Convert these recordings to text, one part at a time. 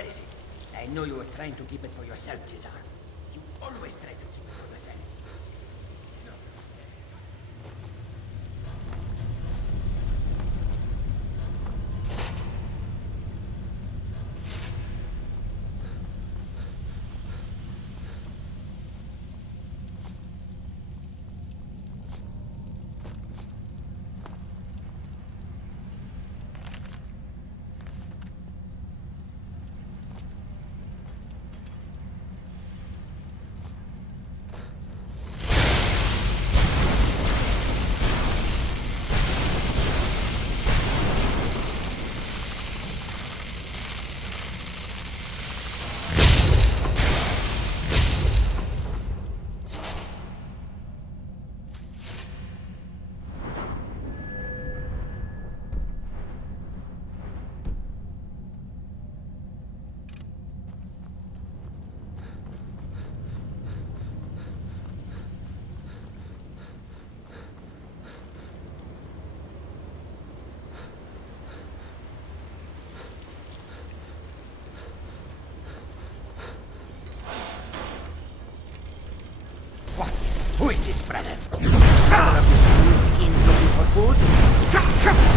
Where is it? I know you were trying to keep it for yourself, Cesar. You always try to keep it for yourself. No. Who is this, brother? Another of these smooth skins looking for food? Come!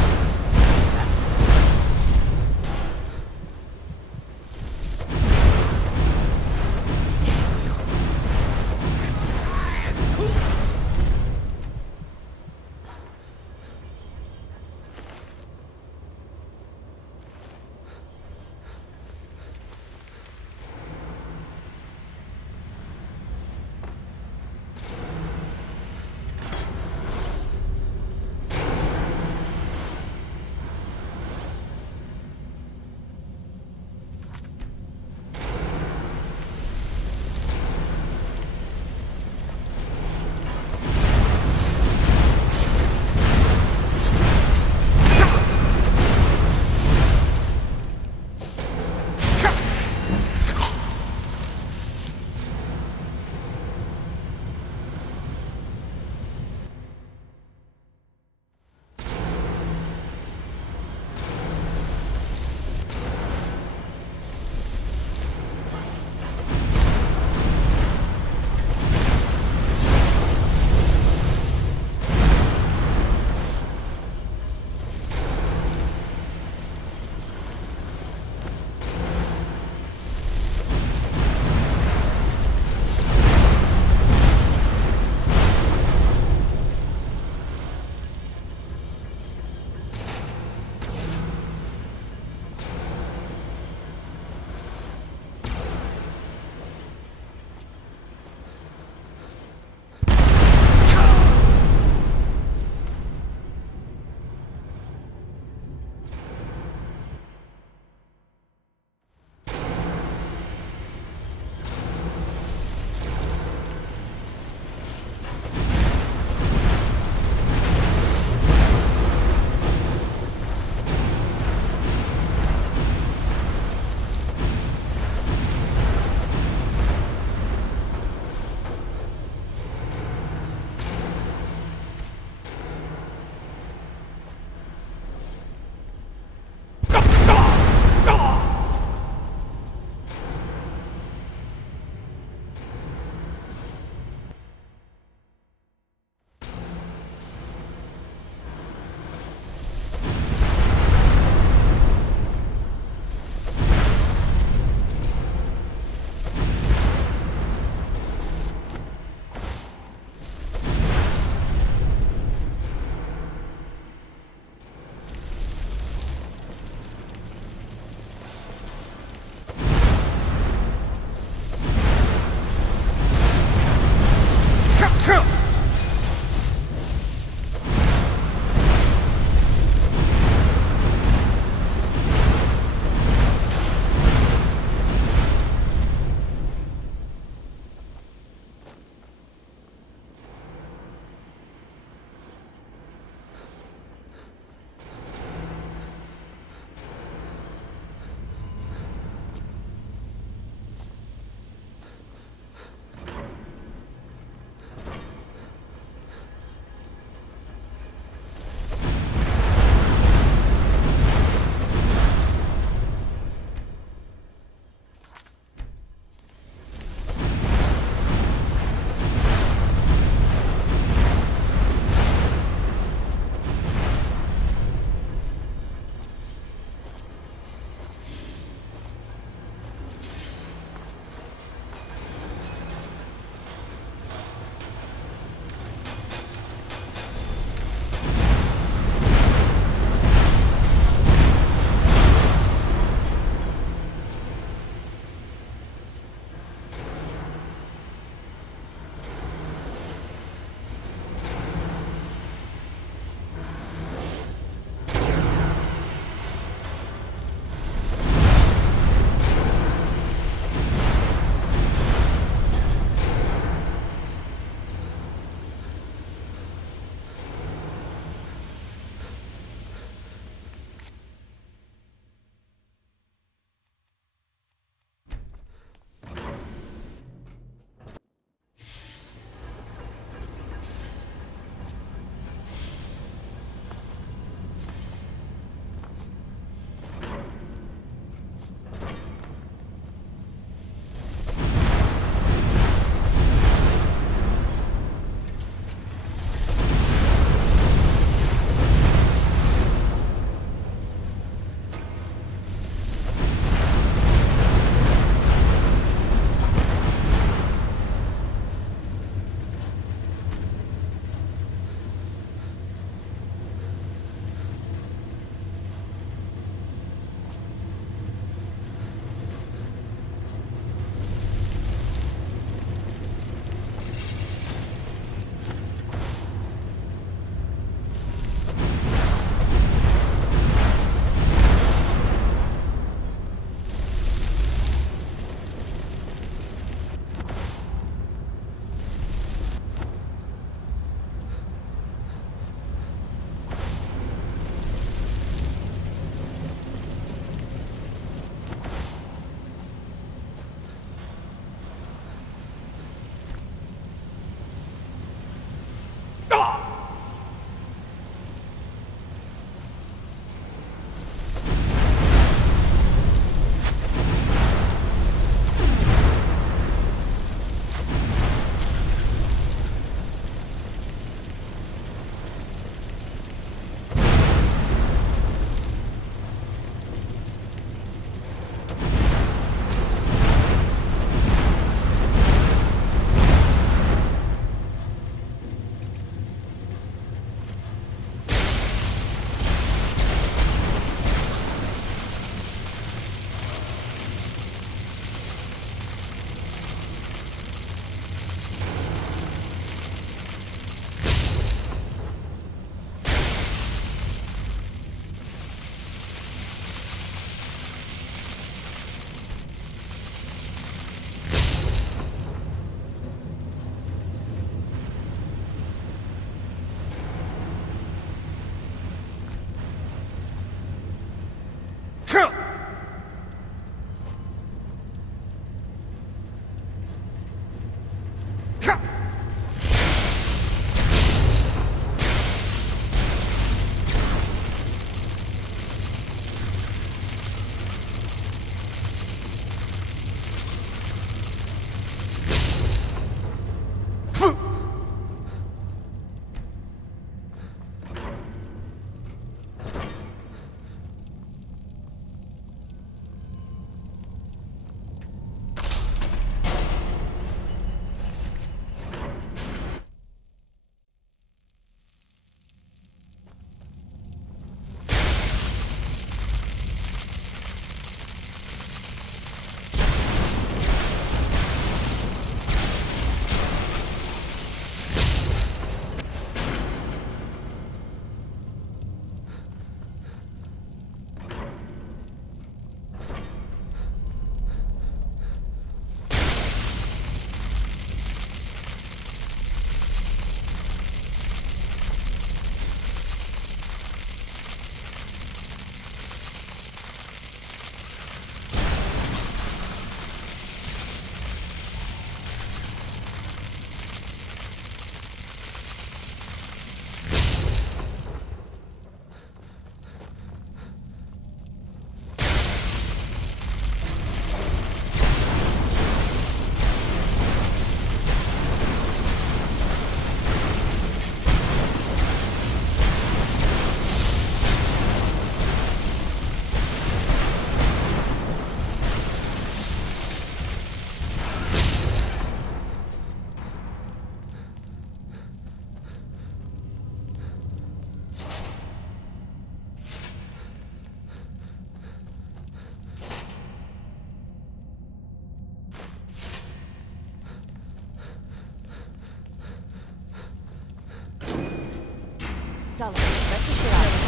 Sully, rest assured.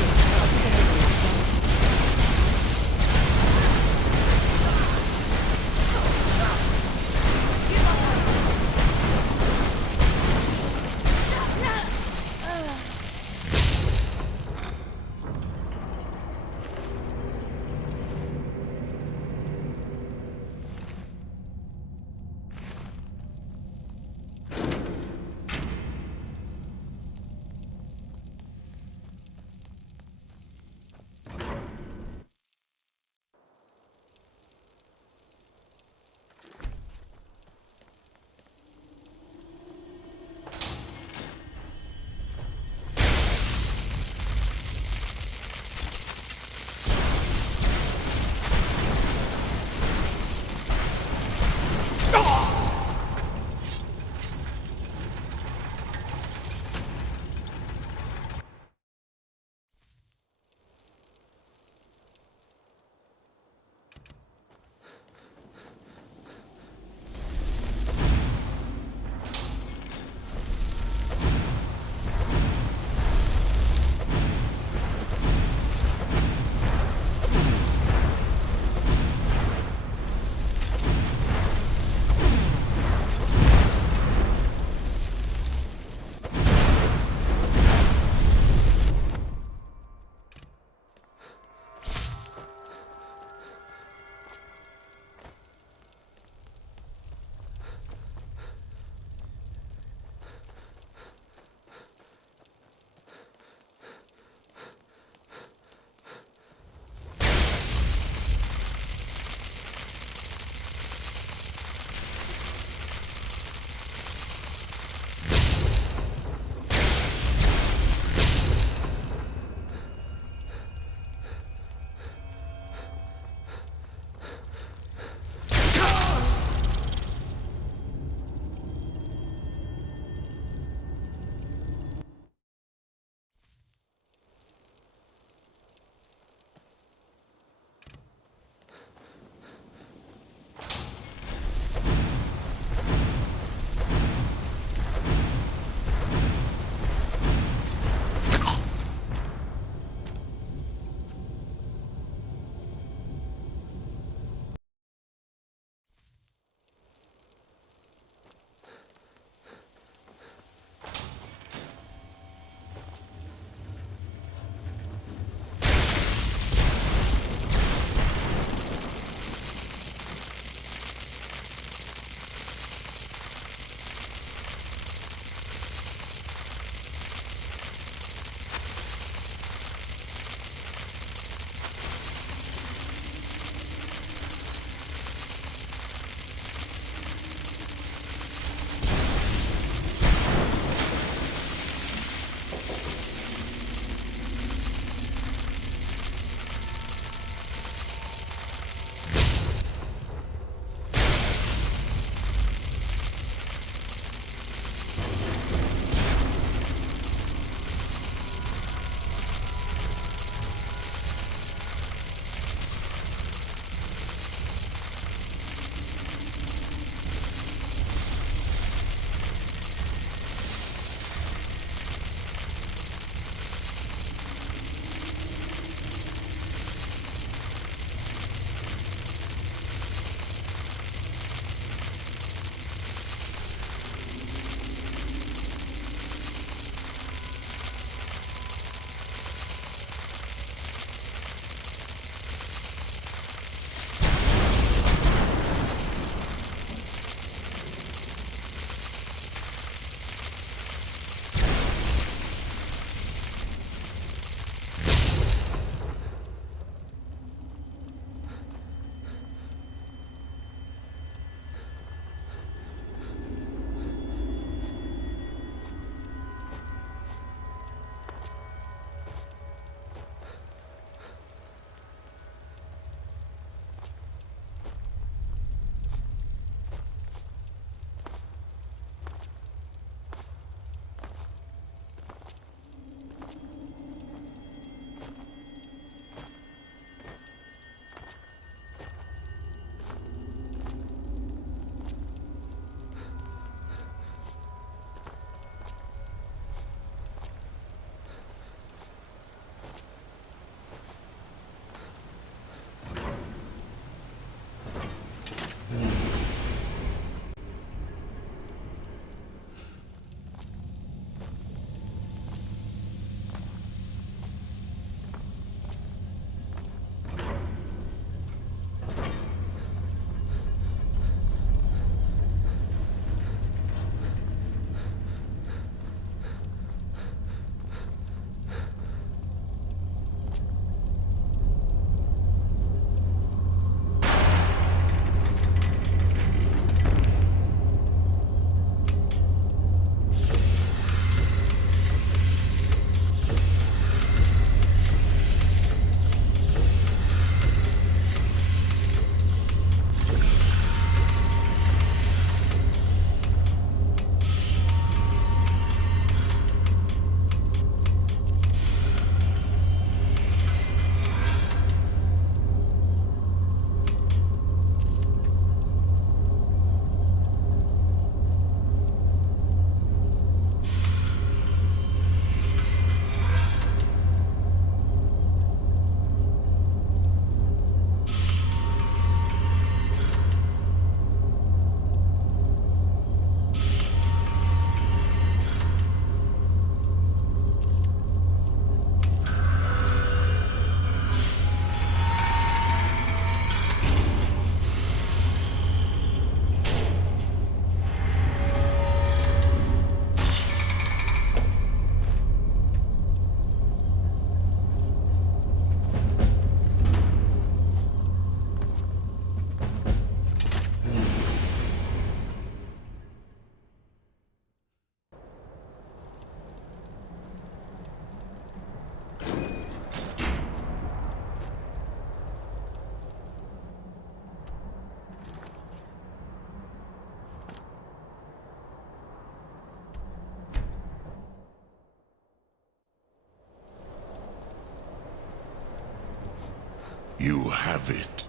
You have it.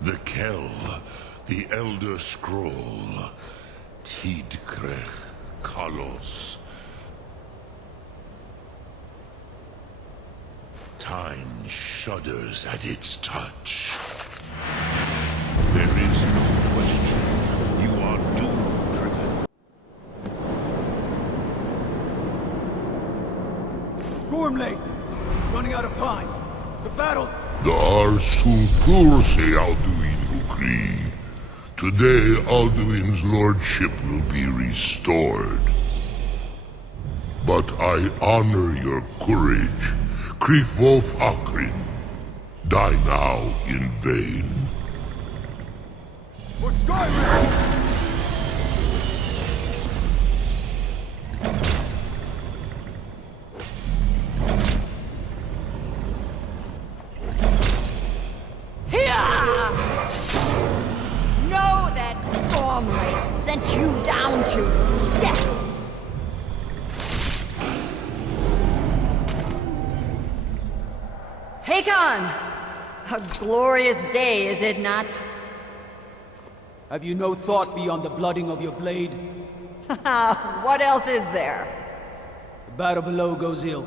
The Kell, the Elder Scroll, Tidkrech Kalos. Time shudders at its touch. There is no question. You are doom-driven. Gormley! Running out of time. The battle... The Arsulthurse Alduin Ukri. Today, Alduin's lordship will be restored. But I honor your courage. Krifwolf Akrin. Die now in vain. For Skyrim! Know that Gormley sent you down to death! Hakon! A glorious day, is it not? Have you no thought beyond the blooding of your blade? What else is there? The battle below goes ill.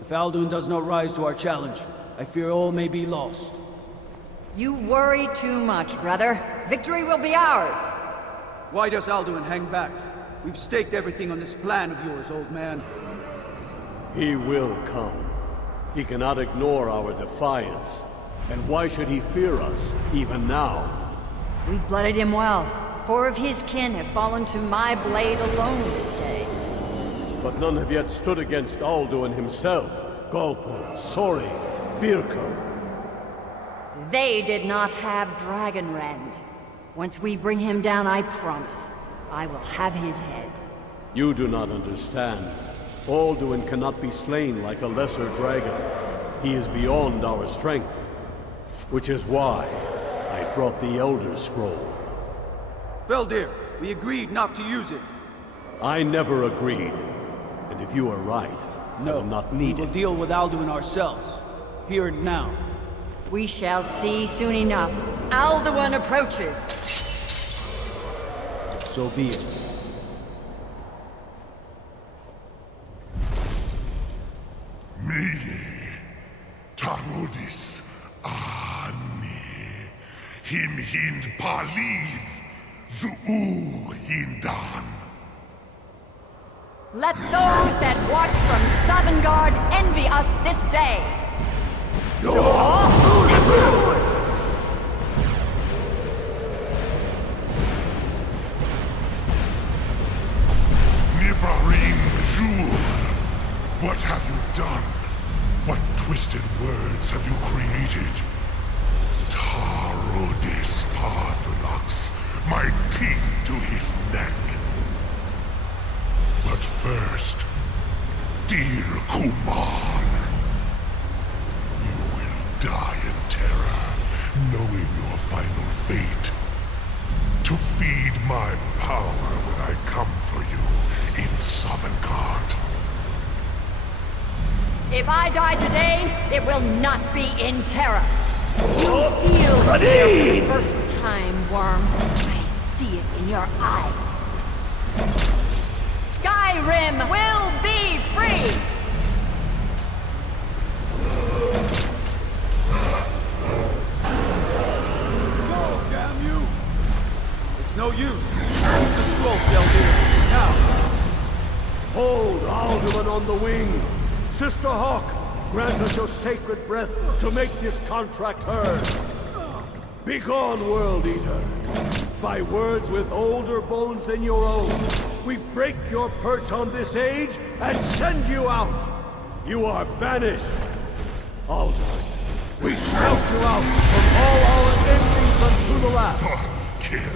If Alduin does not rise to our challenge, I fear all may be lost. You worry too much, brother. Victory will be ours. Why does Alduin hang back? We've staked everything on this plan of yours, old man. He will come. He cannot ignore our defiance. And why should he fear us, even now? We blooded him well. 4 of his kin have fallen to my blade alone this day. But none have yet stood against Alduin himself. Galthor, Sori, Birka. They did not have Dragonrend. Once we bring him down, I promise, I will have his head. You do not understand. Alduin cannot be slain like a lesser dragon. He is beyond our strength. Which is why I brought the Elder Scroll. Feldir, we agreed not to use it. I never agreed. And if you are right, I will not need we will it. deal with Alduin ourselves. Here and now. We shall see soon enough. Alduin approaches. So be it. Me, Tarodis, Ani, Him Hind Paliv, Zuu Hindan. Let those that watch from Sovngarde envy us this day. Nivarim Jur, what have you done? What twisted words have you created? Tarodis Parthenax, my teeth to his neck. But first, dear Kumar, you will die in terror, knowing your final fate. To feed my power when I come for you in Sovngarde. If I die today, it will not be in terror. You feel fear for the first time, Worm. I see it in your eyes. Skyrim will be free! Go, damn you! It's no use. Use the scroll, Feldir. Now! Hold Alduin on the wing! Sister Hawk, grant us your sacred breath to make this contract heard. Begone, World Eater. By words with older bones than your own, we break your perch on this age and send you out. You are banished. Alduin, we shout you out from all our endings unto the last. Fuck, kill.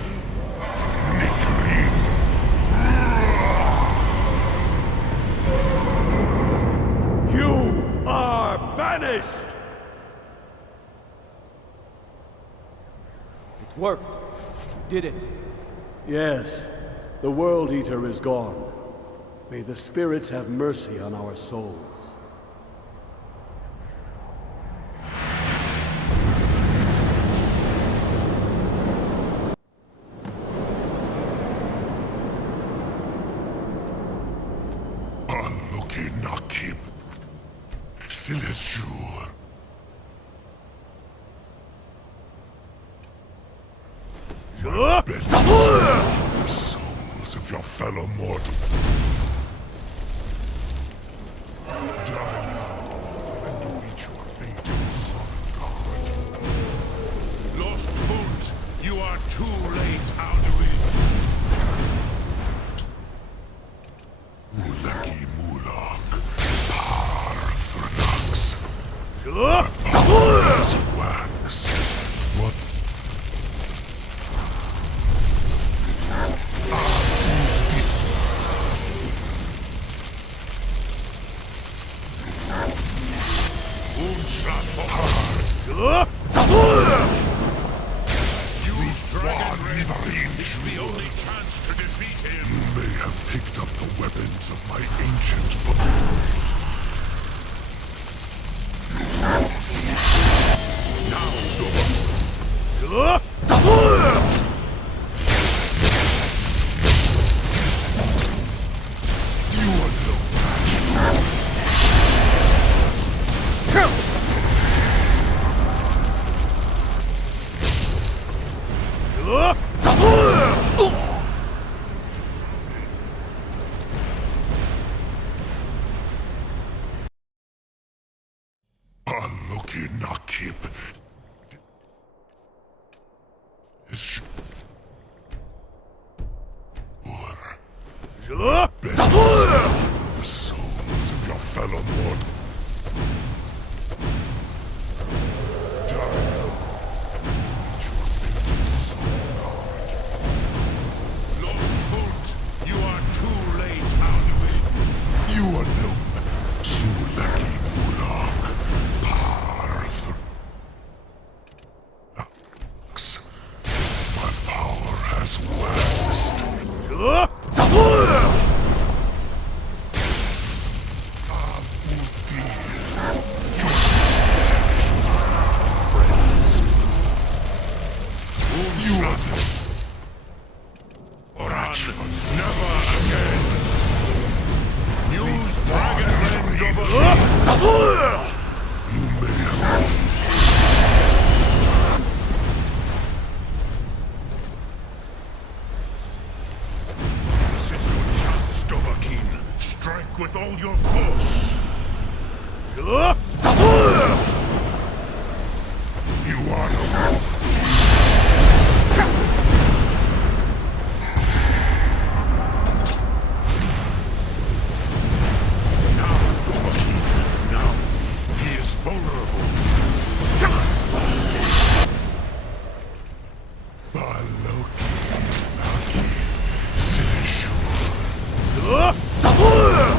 Nikrim. You are banished! It worked. Did it? Yes, the World Eater is gone. May the spirits have mercy on our souls. Aluki Nakib. Silesur. The souls of your fellow mortal. Die now and meet your fate in solid guard. Lost Foot, you are too late, Alduin. Uleki Mulak. Parthrax. As wax. What? Use Dragon Red. It's the only chance to defeat him. You may have picked up the weapons of my ancient foe. You are no match. Aluki Nakib. The souls of your fellow mortals. Die now. Meet your fate in solid guard. Lost Foot, you are too late, Alduin. You are no Suleki Mulak. Parthrax. My power has waxed. You are no match for Never again. Use Dragon Red double. You may have. This is your chance, Dovahkiin. Strike with all your force. You are no. Now, Dovahkiin. Now, he is vulnerable. Aluki Nakib. Silesur. Chance,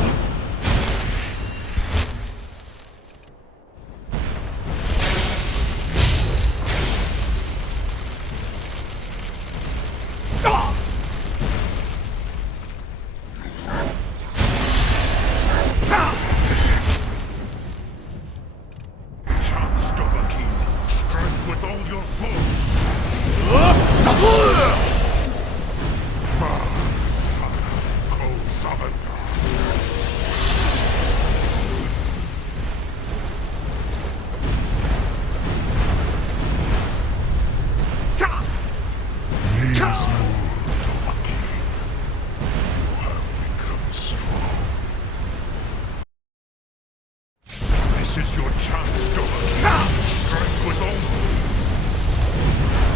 Dovahkiin. Strike with all your force. This is your chance, Dovahkiin. Strike with all.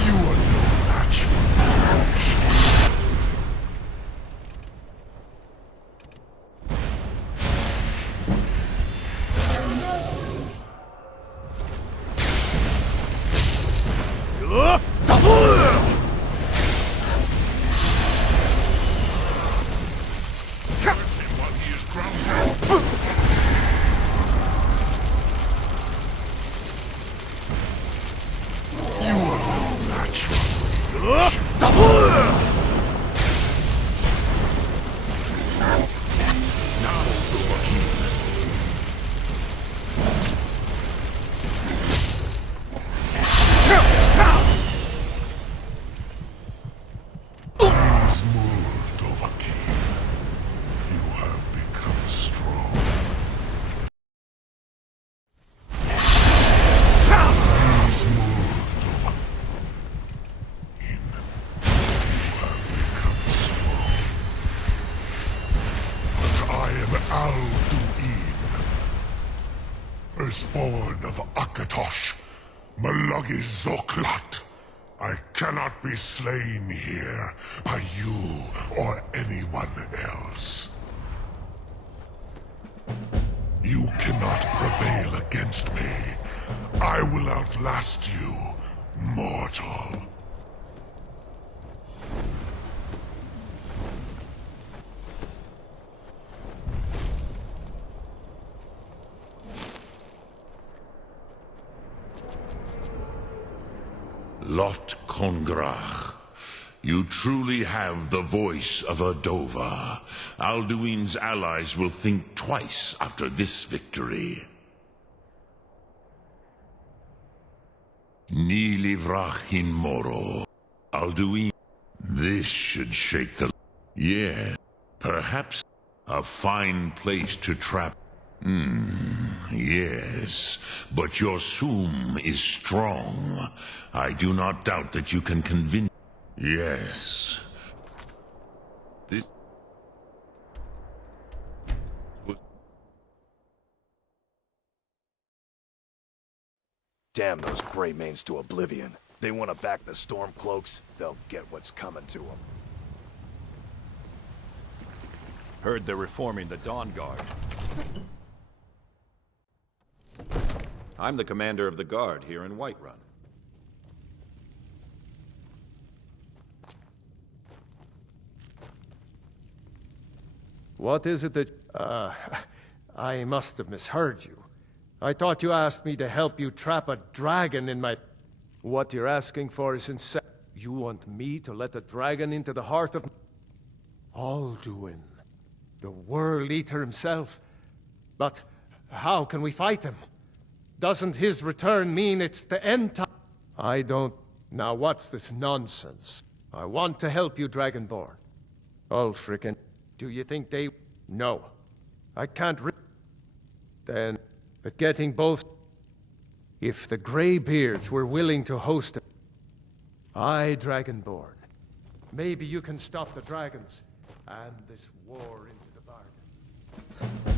You are no match for me. Hurt him while he is grounded. You are no match for me. firstborn of Akatosh, Malagi Zoklat. I cannot be slain here by you or anyone else. You cannot prevail against me. I will outlast you, mortal. Lot Kongrach. You truly have the voice of a Dova. Alduin's allies will think twice after this victory. Ni livrach hin moro. Alduin. This should shake the... Yeah, perhaps a fine place to trap... yes, but your Sum is strong. I do not doubt that you can convince... Yes. This... Damn those Greymanes to oblivion. They want to back the Stormcloaks, they'll get what's coming to them. Heard they're reforming the Dawn Guard. I'm the commander of the Guard here in Whiterun. What is it that... I must have misheard you. I thought you asked me to help you trap a dragon in my... What you're asking for is insane. You want me to let a dragon into the heart of... Alduin, the World Eater himself. But how can we fight him? Doesn't his return mean it's the end time? I don't... Now what's this nonsense? I want to help you, Dragonborn. Ulfric, do you think they... No. I can't Then... But getting both... If the Greybeards were willing to host it... I, Dragonborn. Maybe you can stop the dragons and this war into the bargain.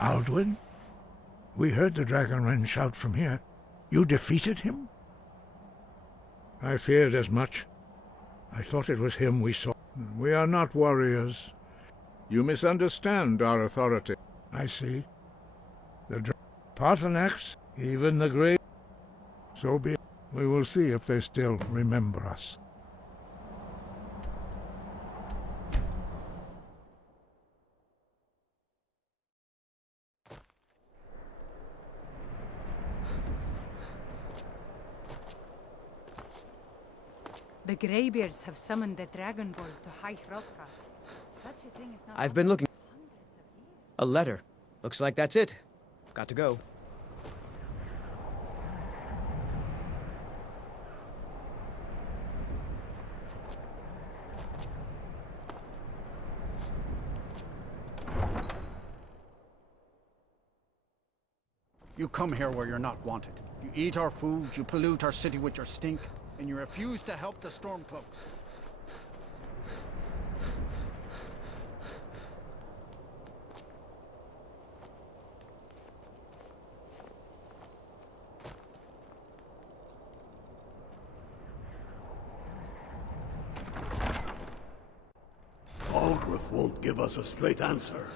Alduin? We heard the Dragonren shout from here. You defeated him? I feared as much. I thought it was him we saw. We are not warriors. You misunderstand our authority. I see. The Paarthurnax, even the Grey... So be it. We will see if they still remember us. The Greybeards have summoned the Dragon Ball to High Hrothgar. Such a thing is not... I've been looking... A letter. Looks like that's it. Got to go. You come here where you're not wanted. You eat our food, you pollute our city with your stink, and you refuse to help the Stormcloaks. Algrif won't give us a straight answer.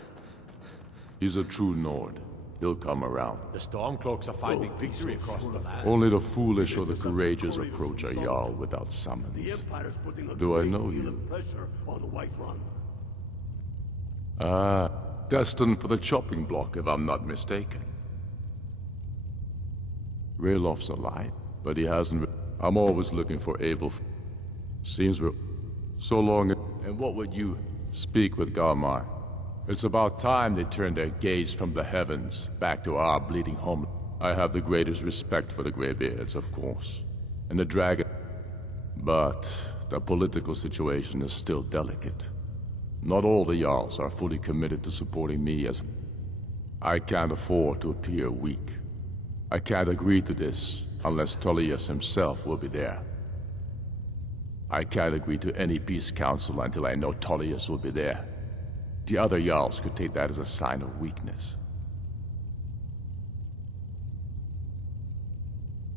He's a true Nord. He'll come around. The Stormcloaks are finding victory across the land. Only the foolish or the courageous approach a Jarl without summons. The Empire's putting a Do I great know deal you? of pressure on Whiterun. Ah, destined for the chopping block, if I'm not mistaken. Raylof's alive, but he hasn't... I'm always looking for able... Seems we're... So long... And what would you... Speak with Galmar. It's about time they turned their gaze from the heavens back to our bleeding home. I have the greatest respect for the Greybeards, of course. And the dragon... But... the political situation is still delicate. Not all the Jarls are fully committed to supporting me as... I can't afford to appear weak. I can't agree to this unless Tullius himself will be there. I can't agree to any peace council until I know Tullius will be there. The other Jarls could take that as a sign of weakness.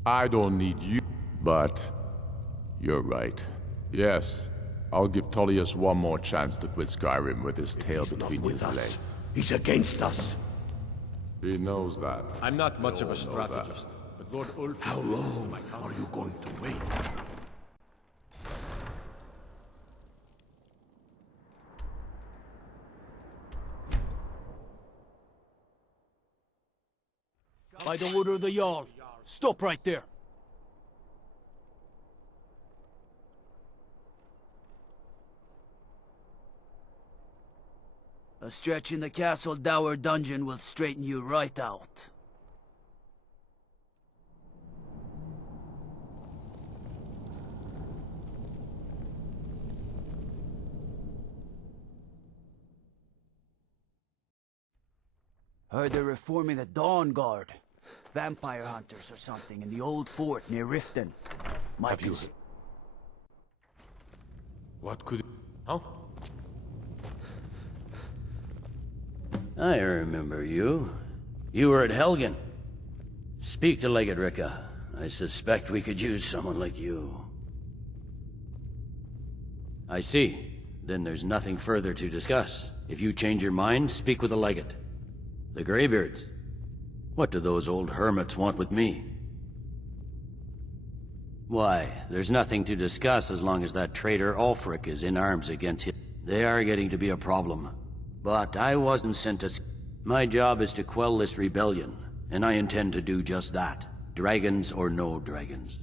I don't need you, but... You're right. Yes, I'll give Tullius one more chance to quit Skyrim with his tail between his legs. He's against us. He knows that. I'm not much of a strategist, but Lord Ulf... How long are you going to wait? By the order of the Jarl, stop right there. A stretch in the Castle Dower dungeon will straighten you right out. Heard they're reforming the Dawn Guard. Vampire hunters or something in the old fort near Riften. Have you... What could... Huh? I remember you. You were at Helgen. Speak to Legate Ricka. I suspect we could use someone like you. I see. Then there's nothing further to discuss. If you change your mind, speak with the Legate. The Greybeards. What do those old hermits want with me? Why, there's nothing to discuss as long as that traitor Ulfric is in arms against him. They are getting to be a problem. But I wasn't sent to... My job is to quell this rebellion, and I intend to do just that. Dragons or no dragons.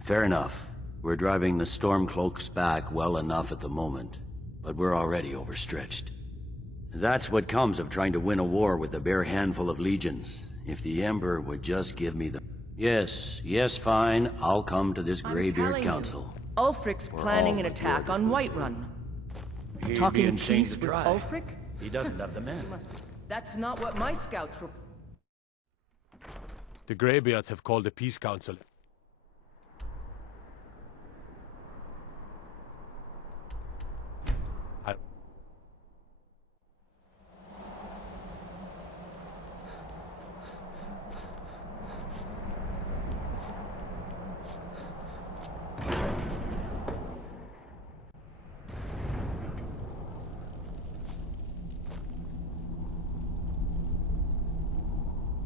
Fair enough. We're driving the Stormcloaks back well enough at the moment, but we're already overstretched. That's what comes of trying to win a war with a bare handful of legions. If the Emperor would just give me the... Yes, fine. I'll come to this Greybeard Council. Ulfric's planning an attack on Whiterun. Talking peace with Ulfric? He doesn't have the men. That's not what my scouts were... The Greybeards have called a peace council.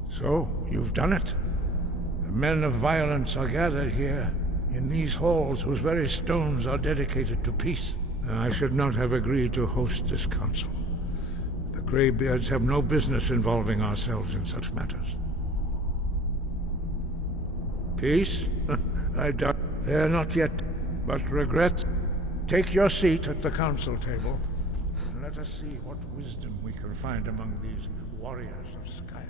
So, you've done it. The men of violence are gathered here, in these halls whose very stones are dedicated to peace. I should not have agreed to host this council. The Greybeards have no business involving ourselves in such matters. Peace? I doubt they are not yet, but regrets. Take your seat at the council table, and let us see what wisdom we can find among these warriors of Skyrim.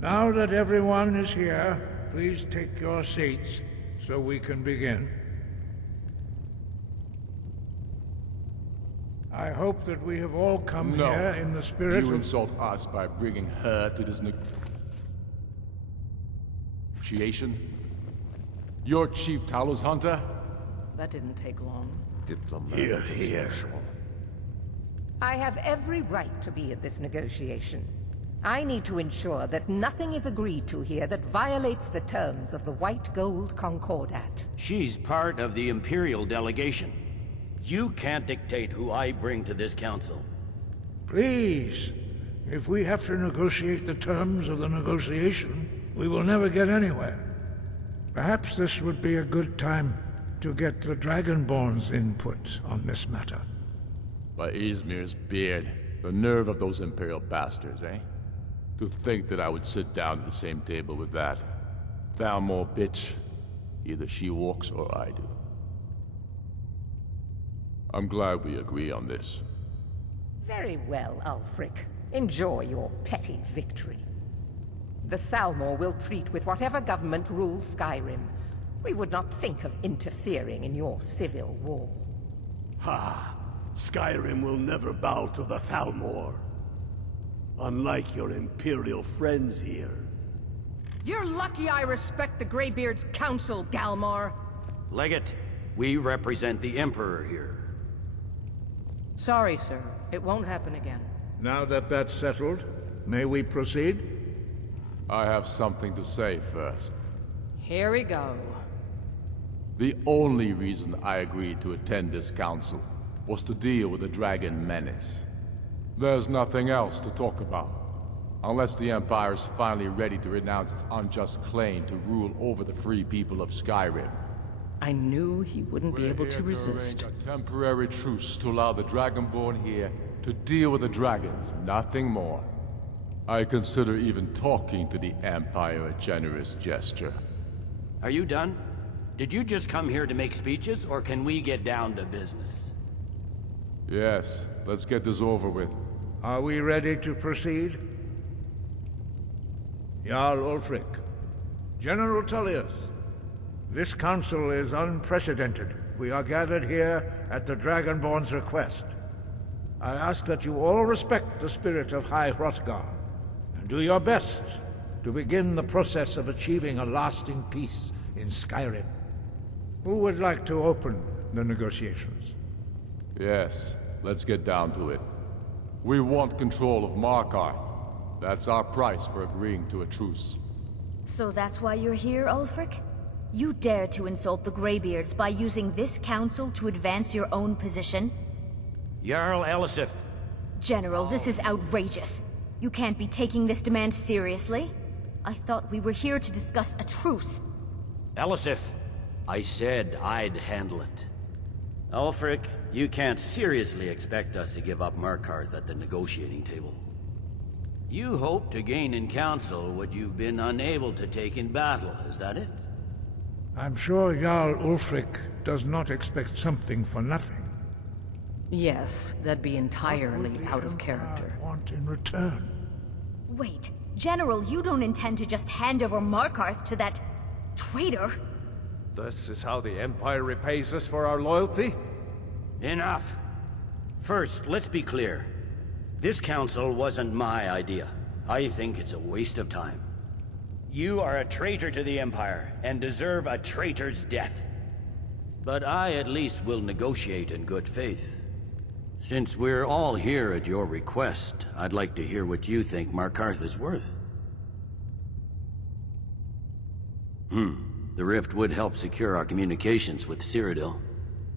Now that everyone is here, please take your seats so we can begin. I hope that we have all come here in the spirit you of... insult us by bringing her to this... negotiation? Your chief Talos hunter? That didn't take long. Diplomatic as usual. I have every right to be at this negotiation. I need to ensure that nothing is agreed to here that violates the terms of the White Gold Concordat. She's part of the Imperial delegation. You can't dictate who I bring to this council. Please, if we have to negotiate the terms of the negotiation, we will never get anywhere. Perhaps this would be a good time to get the Dragonborn's input on this matter. By Izmir's beard, the nerve of those Imperial bastards, eh? To think that I would sit down at the same table with that Thalmor bitch. Either she walks or I do. I'm glad we agree on this. Very well, Ulfric. Enjoy your petty victory. The Thalmor will treat with whatever government rules Skyrim. We would not think of interfering in your civil war. Ha! Skyrim will never bow to the Thalmor. Unlike your Imperial friends here. You're lucky I respect the Greybeard's counsel, Galmar. Legate, we represent the Emperor here. Sorry, sir. It won't happen again. Now that that's settled, may we proceed? I have something to say first. Here we go. The only reason I agreed to attend this council was to deal with the Dragon Menace. There's nothing else to talk about, unless the Empire is finally ready to renounce its unjust claim to rule over the free people of Skyrim. I knew he wouldn't be able to resist. Arrange a temporary truce to allow the Dragonborn here to deal with the dragons, nothing more. I consider even talking to the Empire a generous gesture. Are you done? Did you just come here to make speeches, or can we get down to business? Yes, let's get this over with. Are we ready to proceed? Jarl Ulfric, General Tullius, this council is unprecedented. We are gathered here at the Dragonborn's request. I ask that you all respect the spirit of High Hrothgar, and do your best to begin the process of achieving a lasting peace in Skyrim. Who would like to open the negotiations? Yes, let's get down to it. We want control of Markarth. That's our price for agreeing to a truce. So that's why you're here, Ulfric? You dare to insult the Greybeards by using this council to advance your own position? Jarl Elisif. General, this is outrageous. You can't be taking this demand seriously. I thought we were here to discuss a truce. Elisif, I said I'd handle it. Ulfric, you can't seriously expect us to give up Markarth at the negotiating table. You hope to gain in council what you've been unable to take in battle, is that it? I'm sure Jarl Ulfric does not expect something for nothing. Yes, that'd be entirely out of character. Want in return? Wait, General, you don't intend to just hand over Markarth to that traitor? This is how the Empire repays us for our loyalty? Enough. First, let's be clear. This council wasn't my idea. I think it's a waste of time. You are a traitor to the Empire, and deserve a traitor's death. But I at least will negotiate in good faith. Since we're all here at your request, I'd like to hear what you think Markarth is worth. The rift would help secure our communications with Cyrodiil,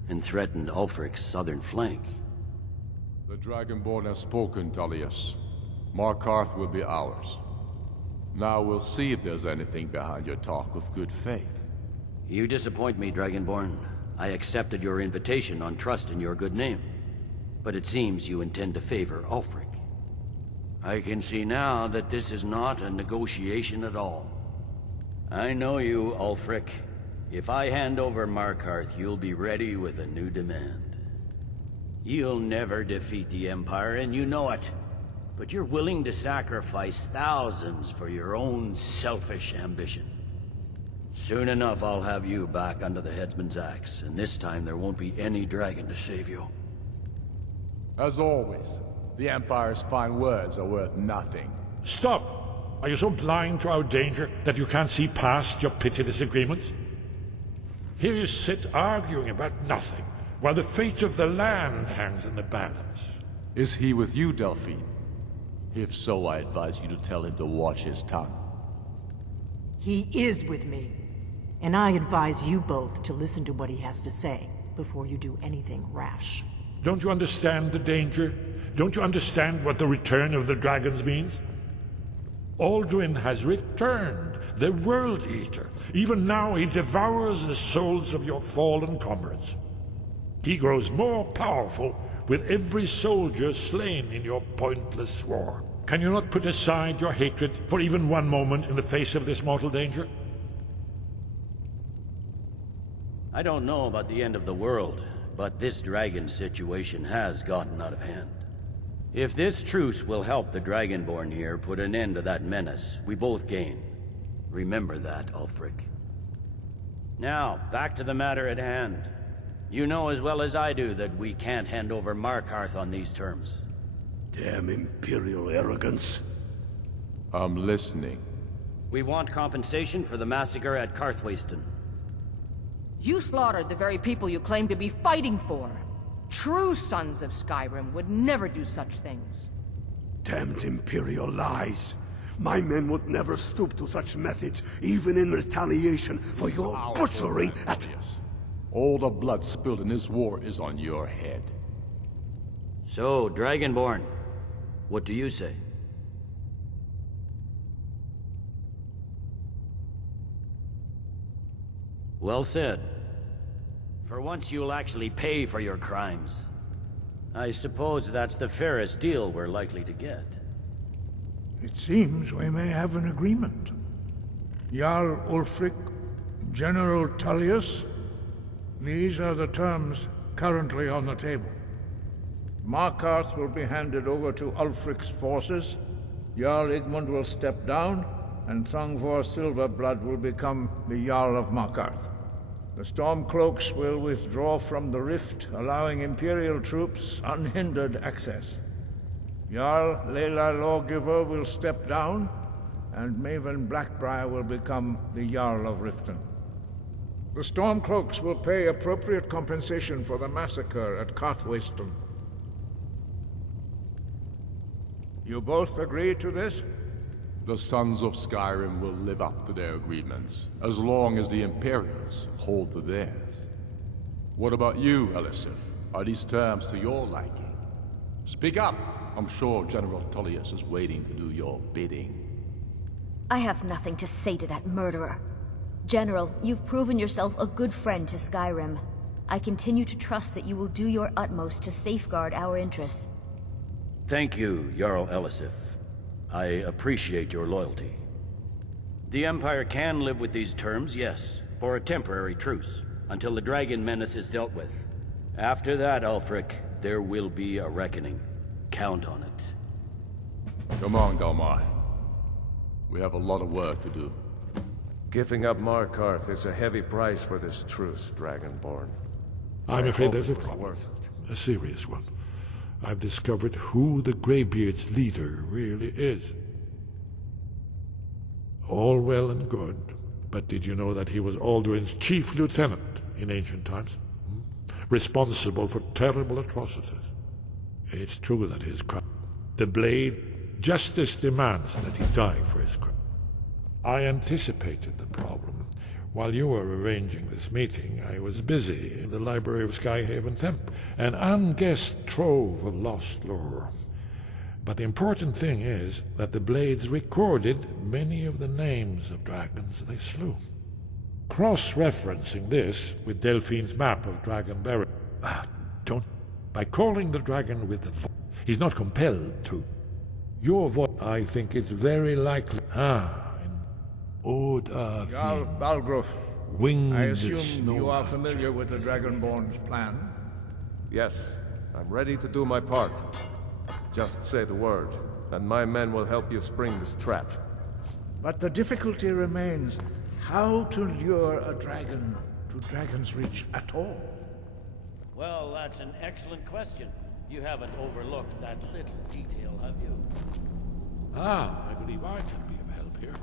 and threatened Ulfric's southern flank. The Dragonborn has spoken, Tullius. Markarth will be ours. Now we'll see if there's anything behind your talk of good faith. You disappoint me, Dragonborn. I accepted your invitation on trust in your good name. But it seems you intend to favor Ulfric. I can see now that this is not a negotiation at all. I know you, Ulfric. If I hand over Markarth, you'll be ready with a new demand. You'll never defeat the Empire, and you know it. But you're willing to sacrifice thousands for your own selfish ambition. Soon enough, I'll have you back under the headsman's axe, and this time there won't be any dragon to save you. As always, the Empire's fine words are worth nothing. Stop! Are you so blind to our danger that you can't see past your petty disagreements? Here you sit arguing about nothing, while the fate of the land hangs in the balance. Is he with you, Delphine? If so, I advise you to tell him to watch his tongue. He is with me. And I advise you both to listen to what he has to say before you do anything rash. Don't you understand the danger? Don't you understand what the return of the dragons means? Alduin has returned, the World Eater. Even now he devours the souls of your fallen comrades. He grows more powerful with every soldier slain in your pointless war. Can you not put aside your hatred for even one moment in the face of this mortal danger? I don't know about the end of the world, but this dragon situation has gotten out of hand. If this truce will help the Dragonborn here put an end to that menace, we both gain. Remember that, Ulfric. Now, back to the matter at hand. You know as well as I do that we can't hand over Markarth on these terms. Damn Imperial arrogance. I'm listening. We want compensation for the massacre at Karthwasten. You slaughtered the very people you claim to be fighting for. True sons of Skyrim would never do such things. Damned Imperial lies. My men would never stoop to such methods, even in retaliation for your butchery at... All the blood spilled in this war is on your head. So, Dragonborn, what do you say? Well said. For once you'll actually pay for your crimes. I suppose that's the fairest deal we're likely to get. It seems we may have an agreement. Jarl Ulfric, General Tullius, these are the terms currently on the table. Markarth will be handed over to Ulfric's forces, Jarl Igmund will step down, and Thangvor Silverblood will become the Jarl of Markarth. The Stormcloaks will withdraw from the rift, allowing Imperial troops unhindered access. Jarl Leila Lawgiver will step down, and Maven Blackbriar will become the Jarl of Riften. The Stormcloaks will pay appropriate compensation for the massacre at Karthwasten. You both agree to this? The Sons of Skyrim will live up to their agreements, as long as the Imperials hold to theirs. What about you, Elisif? Are these terms to your liking? Speak up! I'm sure General Tullius is waiting to do your bidding. I have nothing to say to that murderer. General, you've proven yourself a good friend to Skyrim. I continue to trust that you will do your utmost to safeguard our interests. Thank you, Jarl Elisif. I appreciate your loyalty. The Empire can live with these terms, yes, for a temporary truce, until the dragon menace is dealt with. After that, Ulfric, there will be a reckoning. Count on it. Come on, Galmar. We have a lot of work to do. Giving up Markarth is a heavy price for this truce, Dragonborn. I'm afraid there's a problem. A serious one. I've discovered who the Greybeard's leader really is. All well and good, but did you know that he was Alduin's chief lieutenant in ancient times? Responsible for terrible atrocities. It's true that his crime... The Blade, justice demands that he die for his crime. I anticipated the problem. While you were arranging this meeting, I was busy in the library of Skyhaven Temp, an unguessed trove of lost lore. But the important thing is that the Blades recorded many of the names of dragons they slew. Cross-referencing this with Delphine's map of Dragon Barrow. By calling the dragon with the he's not compelled to. Your voice, I think it's very likely. Jarl Balgruuf, I assume you are familiar with the Dragonborn's plan? Yes, I'm ready to do my part. Just say the word, and my men will help you spring this trap. But the difficulty remains how to lure a dragon to Dragon's Reach at all. Well, that's an excellent question. You haven't overlooked that little detail, have you? I believe I can be of help. up here.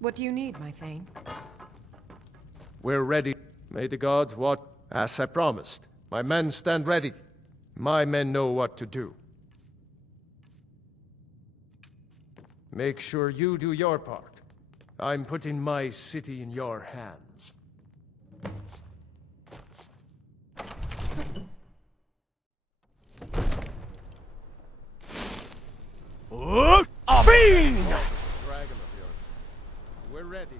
What do you need, my Thane? We're ready. May the gods watch. As I promised. My men stand ready. My men know what to do. Make sure you do your part. I'm putting my city in your hands. Fiend! Dragon of yours. We're ready.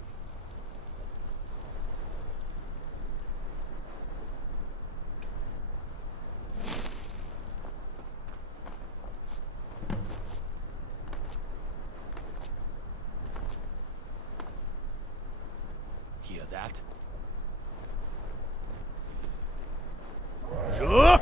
Hear that? Sure!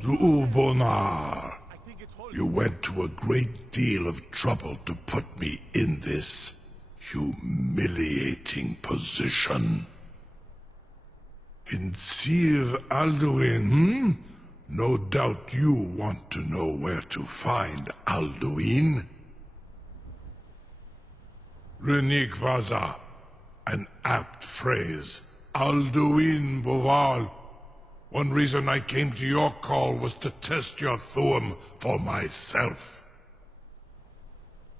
Zuubonar, you went to a great deal of trouble to put me in this humiliating position. In Sir Alduin, No doubt you want to know where to find Alduin. Renigvaza, an apt phrase. Alduin Boval. One reason I came to your call was to test your Thuum for myself.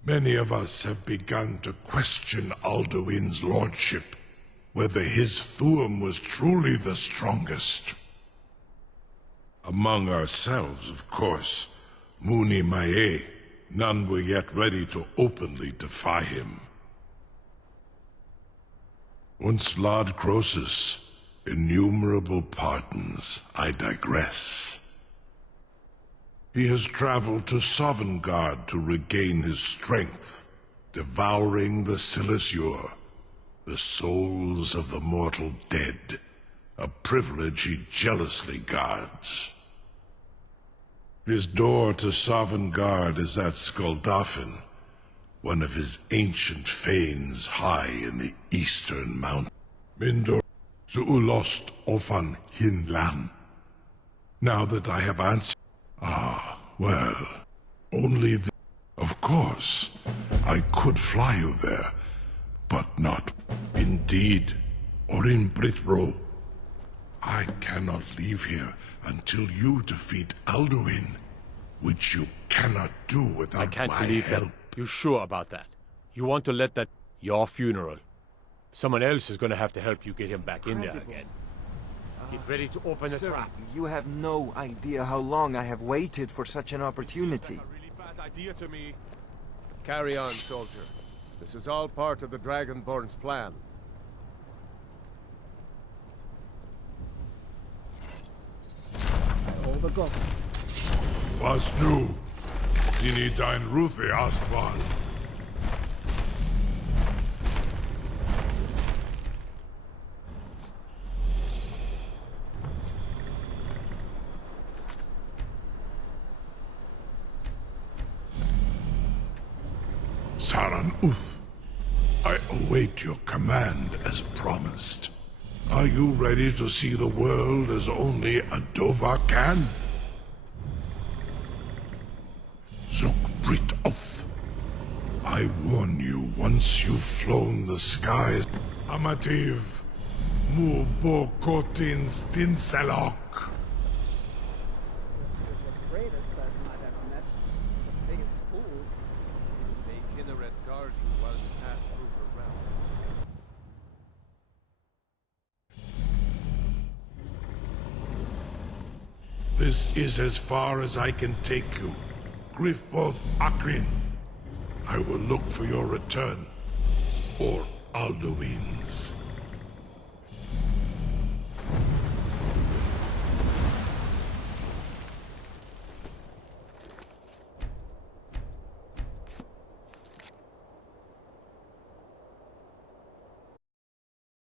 Many of us have begun to question Alduin's lordship, whether his Thuum was truly the strongest. Among ourselves, of course, Muni Mae, none were yet ready to openly defy him. Once Lord Croesus, innumerable pardons, I digress. He has traveled to Sovngarde to regain his strength, devouring the Silesure, the souls of the mortal dead, a privilege he jealously guards. His door to Sovngarde is at Skuldafn, one of his ancient fanes high in the eastern mountain. Mindor Zuulost Ofan Hinlan. Now that I have answered... well, only the... Of course, I could fly you there, but not indeed, or in Britro. I cannot leave here until you defeat Alduin, which you cannot do without I can't my believe help. that. You sure about that? You want to let that... Your funeral. Someone else is going to have to help you get him back in there again. Get ready to open the Sir, trap. you have no idea how long I have waited for such an opportunity. That's a really bad idea to me. Carry on, soldier. This is all part of the Dragonborn's plan. All the goblins. Was nu? Dini dein Ruthi Astval. Saran Uth, I await your command as promised. Are you ready to see the world as only a Dova can? Zukbrit Oth, I warn you, once you've flown the skies, Amativ, Mubokotin Stinselok. The greatest person I've ever met. The biggest fool. This is as far as I can take you. Griffboth Akrin. I will look for your return. Or Alduin's.